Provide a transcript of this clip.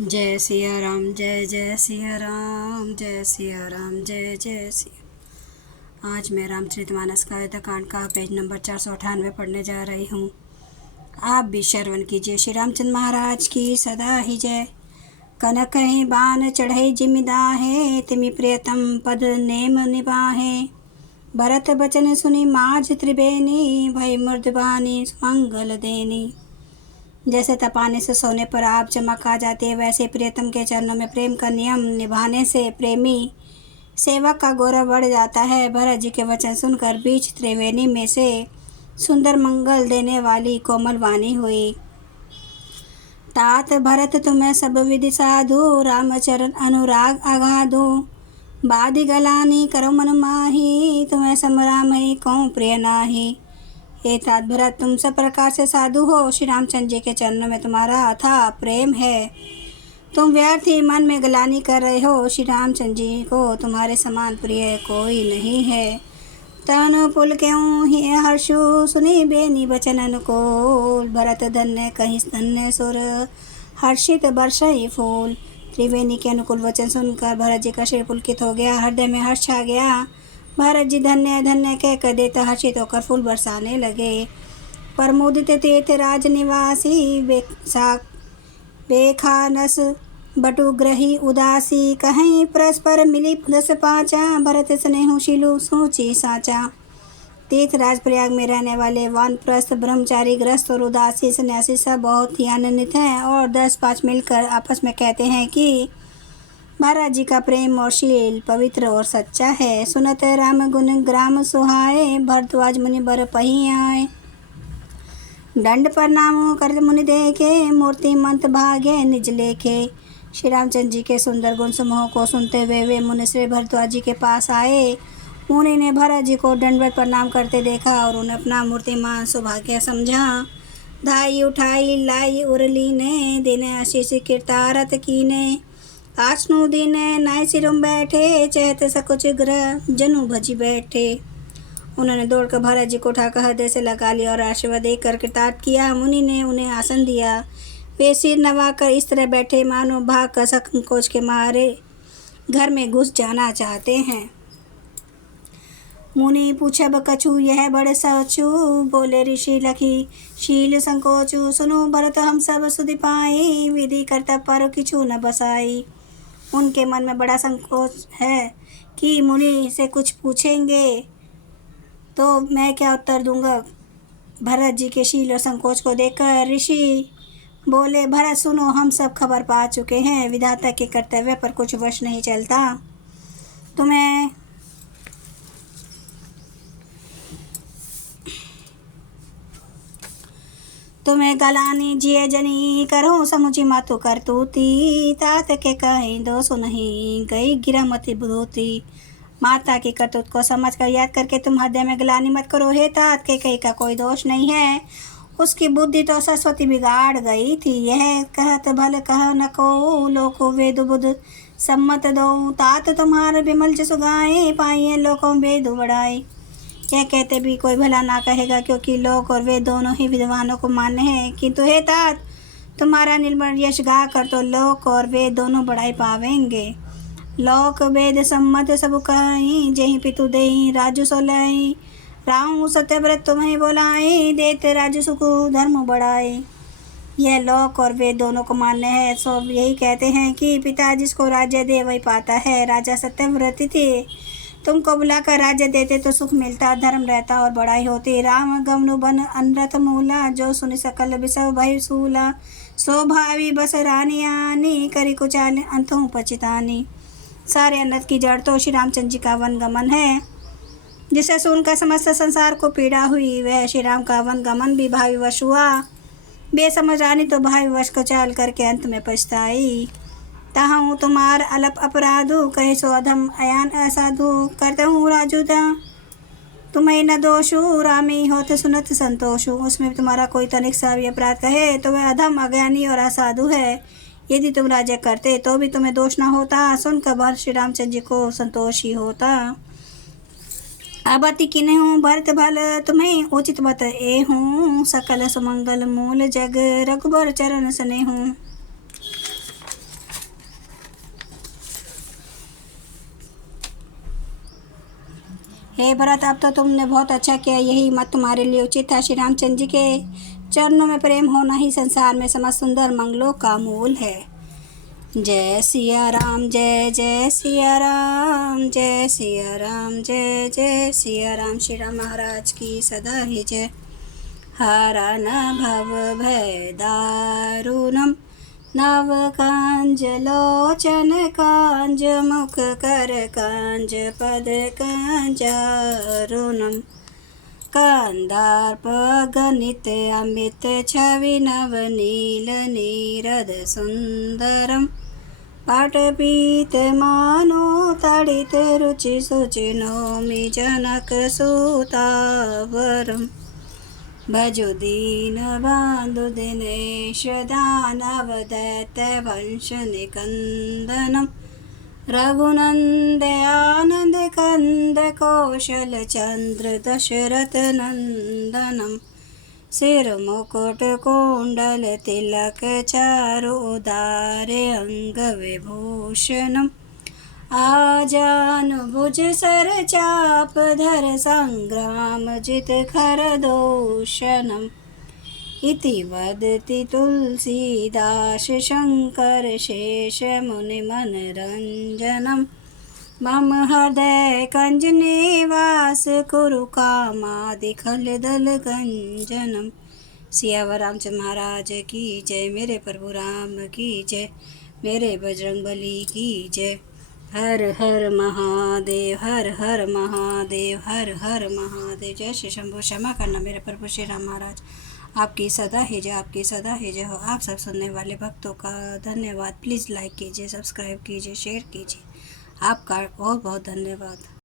जय सिया राम, जय जय सिया राम, जय सिया राम, जय जय सिया। आज मैं रामचरितमानस का युद्धकांड का पेज नंबर 498 पढ़ने जा रही हूँ। आप भी श्रवण कीजिए। श्री रामचंद्र महाराज की सदा ही जय। कनक ही बान चढ़े जिमिदाहे, तिमि प्रियतम पद नेम निभाहे। भरत बचन सुनी माझ त्रिबेनी, भय मृदबानी मंगल देनी। जैसे तपाने से सोने पर आप चमक आ जाती है, वैसे प्रियतम के चरणों में प्रेम का नियम निभाने से प्रेमी सेवक का गौरव बढ़ जाता है। भरत जी के वचन सुनकर बीच त्रिवेणी में से सुंदर मंगल देने वाली कोमल वाणी हुई। तात भरत तुम्हें सब विधि साधु, रामचरण अनुराग अगाधु। बाधि गलानी करो मन माही, तुम्हें समराम ही कौन प्रिय नाही। हे तात भरत, तुम सब प्रकार से साधु हो। श्री रामचंद्र जी के चरणों में तुम्हारा अथाह प्रेम है। तुम व्यर्थ ही मन में गलानी कर रहे हो। श्री रामचंद्र जी को तुम्हारे समान प्रिय कोई नहीं है। तनु पुल क्यों ही हर्षु, सुनी बेनी बचन अनुकूल। भरत धन्य कहीं धन्य सुर, हर्षित बरसई फूल। त्रिवेणी के अनुकूल वचन सुनकर भरत जी का सिर पुलकित हो गया, हृदय में हर्ष छा गया। भरत जी धन्य धन्य कहकर देता हर्षित होकर फूल बरसाने लगे। प्रमुदित तीर्थ राज निवासी, बेखानस बटुग्रही उदासी। कहीं परस्पर मिली दस पाँचा, भरत स्नेहु शिलु सूची साचा। तीर्थराज प्रयाग में रहने वाले वानप्रस्थ ब्रह्मचारी, गृहस्थ और उदासी सन्यासी सब बहुत ही आनंदित हैं और 10-5 मिलकर आपस में कहते हैं कि महाराज जी का प्रेम और शील पवित्र और सच्चा है। सुनत राम गुण ग्राम सुहाए, भरद्वाज मुनि बर पही आए। दंड प्रणाम कर मुनि देखे, मूर्ति मंत भागे निज लेखे। श्री रामचंद्र जी के सुंदर गुण समूह को सुनते हुए वे मुनि श्री भरद्वाज जी के पास आए। मुनि ने भरत जी को दंडवत प्रणाम करते देखा और उन्हें अपना मूर्तिमान सौभाग्य समझा। धाई उठाई लाई उरली ने, दिन आशीष कीर्तारत कीने। आसनु दिन नाय सिरुम बैठे, चहत सकुच ग्रह जनु भजी बैठे। उन्होंने दौड़कर भरत जी को उठाकर हृदय से लगा लिया और आशीर्वाद देकर कृतार्थ किया। मुनि ने उन्हें आसन दिया। वे सिर नवाकर इस तरह बैठे मानो भाग कर संकोच के मारे घर में घुस जाना चाहते हैं। मुनि पूछब कछु यह बड़े सचु, बोले ऋषि लखी शील संकोचु। सुनो भरत हम सब सुधि पाई, विधि कर्तव्य पर किछु न बसाई। उनके मन में बड़ा संकोच है कि मुनि से कुछ पूछेंगे तो मैं क्या उत्तर दूंगा। भरत जी के शील और संकोच को देखकर ऋषि बोले, भरत सुनो, हम सब खबर पा चुके हैं। विधाता के कर्तव्य पर कुछ वश नहीं चलता। तुम्हें गलानी जिये जनी, करो समुची मातु करतूती। तात के कहीं दोष नहीं, गई गिरा मति बुधोती। माता की करतूत को समझ कर याद करके तुम हृदय में गलानी मत करो। हे तात के कहीं का कोई दोष नहीं है, उसकी बुद्धि तो सरस्वती बिगाड़ गई थी। यह कहत भल कह न को, लोको वेद बुध सम्मत दो। तात तुम्हारे विमल जसु गाए, पाइए लोकों वेद बढ़ाए। यह कहते भी कोई भला ना कहेगा, क्योंकि लोक और वेद दोनों ही विद्वानों को मान्य हैं। किंतु हे तात, तुम्हारा निर्मल यश गा कर तो लोक और वेद दोनों बढ़ाई पावेंगे। लोक वेद सम्मत सब कहीं, जेहि पितु देहि राजु सोलाई। राम सत्यव्रत तुम्हें बोलाई, देते राजु सुख धर्म बढ़ाए। यह लोक और वेद दोनों को मान्य है। सब यही कहते हैं कि पिता जिसको राज्य दे वही पाता है। राजा सत्यव्रत थे, तुमको बुलाकर राज्य देते तो सुख मिलता, धर्म रहता और बढ़ाई होती। राम गमनु बन अनरथ मूला, जो सुनि सकल विसव भय सूला। सो भावी बस रानी आनी, करी कुचाल अंतों पचितानी। सारे अनर्थ की जड़ तो श्री रामचंद्र जी का वन गमन है, जिसे सुनकर समस्त संसार को पीड़ा हुई। वह श्री राम का वन गमन भी भावी वश हुआ। बेसमझ रानी तो भावी वश को चाल करके अंत में पछताई। ताहूँ तुम्हार अलप अपराधु, कहीं सो अधम अयान असाधु। करता हूँ राजू दा तुम्हें न दोषु, रामी होते सुनत संतोषु। उसमें तुम्हारा कोई तनिक सा भी अपराध कहे तो वह अधम अज्ञानी और असाधु है। यदि तुम राज्य करते तो भी तुम्हें दोष न होता। सुनकर भरत श्री रामचंद्र जी को संतोष ही होता। अब अति किन्हे हूँ भरत भल, तुम्हें उचित बत ए हूँ। सकल सुमंगल मूल जग, रघुबर चरण सने हूँ। हे भरत, अब तो तुमने बहुत अच्छा किया, यही मत तुम्हारे लिए उचित था। श्री रामचंद्र जी के चरणों में प्रेम होना ही संसार में समस्त सुंदर मंगलों का मूल है। जय सिया राम, जय जय सिया राम, जय सिया राम, जय जय सिया राम। श्री राम महाराज की सदा ही जय। हरन भव भय दारुणम, नव कांज लोचन कांज, मुख कर कांज पद कांजारुणम। कंदार्प गणित अमित छवि नवनील नीरद सुंदरम। पाटपीत मानो तड़ित रुचि सुचि नौमि जनक सुतावरम। भजो दीन बंधु दिनेश दानव दैत्य वंश निकंदनम। रघुनंद आनंद कंद कौशल चंद्र दशरथ नंदनम। सिर मुकुट कुंडल तिलक चारु उदारे अंग विभूषणम। आजानुभुज सर चाप धर संग्राम जित खर दूषणम। इति वदति तुलसीदास शंकर शेष मुनि मनरंजनम। मम हृदय कंज निवास कुरु कामादि खल दल गंजनम। सियावर रामचंद्र महाराज की जय। मेरे प्रभु राम की जय। मेरे बजरंग बली की जय। हर हर महादेव, हर हर महादेव, हर हर महादेव। जय श्री शंभु। क्षमा करना मेरे प्रभु श्री राम महाराज। आपकी सदा ही जय, आपकी सदा ही जय हो। आप सब सुनने वाले भक्तों का धन्यवाद। प्लीज़ लाइक कीजिए, सब्सक्राइब कीजिए, शेयर कीजिए। आपका बहुत बहुत धन्यवाद।